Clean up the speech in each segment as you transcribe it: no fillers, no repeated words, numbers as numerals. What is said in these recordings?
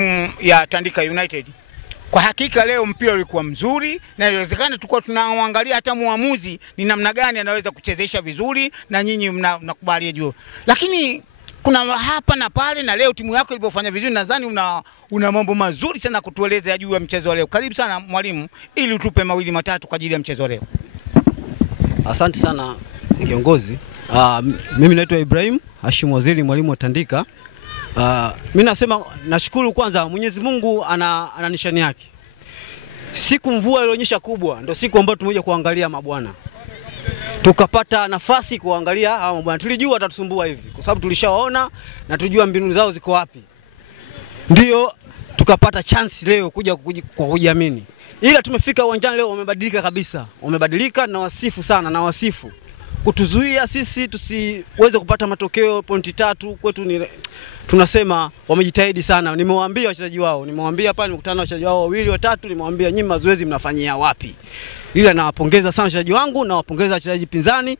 timu ya Tandika United. Kwa hakika leo mpira ulikuwa mzuri na inawezekana tulikuwa tunaangalia hata muamuzi ni namna gani anaweza kuchezesha vizuri na nyinyi mnakubali juu. Lakini kuna hapa na pale, na leo timu yako ilipofanya vizuri, nadhani una mambo mazuri sana kutueleza juu ya mchezo wa leo. Karibu sana mwalimu, ili utupe mawili matatu kwa ajili ya mchezo wa leo. Asante sana kiongozi. Mimi naitwa Ibrahim Hashim Waziri, mwalimu wa Tandika. Mimi nasema nashukuru kwanza Mwenyezi Mungu ana nishani yake. Siku mvua ilionyesha kubwa ndio siku ambayo tumekuja kuangalia mabwana. Tukapata nafasi kuangalia hawa mabwana. Tulijua watatusumbua hivi kwa sababu tulishawaona na tujua mbinu zao ziko wapi. Ndio tukapata chance leo kuja kwa kujiamini. Ila tumefika uwanjani leo wamebadilika kabisa. Wamebadilika na wasifu sana, na wasifu kutuzuia sisi tusiweze kupata matokeo pointi 3 kwetu ni tunasema wamejitahidi sana. Nimewaambia wachezaji wao, nimewaambia pale nimekutana na wachezaji wao 2 3, nimewaambia nyinyi mazoezi mnafanyia wapi? Ila nawapongeza sana wachezaji wangu, na wapongeza wachezaji pinzani.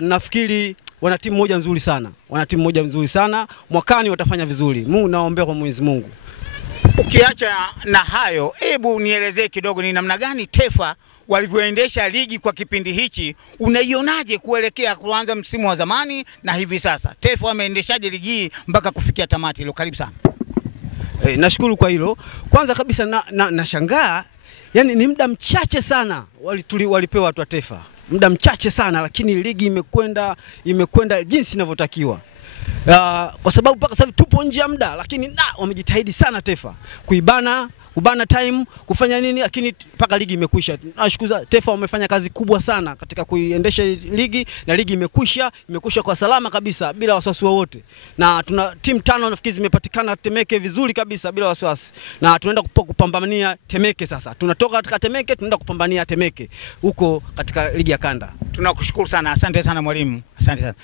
Nafikiri wana timu moja nzuri sana. Wana timu moja nzuri sana. Mwakani watafanya vizuri. Mungu naomba kwa Mwenyezi Mungu. Ukiacha na hayo, hebu nielezee kidogo ni namna gani Tefa walivyoendesha ligi kwa kipindi hichi. Unaionaje kuelekea kuanza msimu wa zamani na hivi sasa? Tefa wameendeshaje ligi mpaka kufikia tamati leo? Karibu sana. Nashukuru kwa hilo. Kwanza kabisa nashangaa, yani ni muda mchache sana walipewa watu wa Tefa. Muda mchache sana, lakini ligi imekwenda jinsi inavyotakiwa. Kwa sababu mpaka sasa tupo nje ya muda, lakini wamejitahidi sana Tefa kubana time, kufanya nini, lakini mpaka ligi imekwisha. Nashukuru Tefa wamefanya kazi kubwa sana katika kuiendesha ligi, na ligi imekwisha kwa salama kabisa bila wasiwasi wowote. Na tuna timu 5 nafikiri zimepatikana Temeke vizuri kabisa bila wasiwasi. Na tunaenda kupambania Temeke sasa. Tunatoka katika Temeke tunaenda kupambania Temeke huko katika ligi ya kanda. Tunakushukuru sana. Asante sana mwalimu. Asante sana.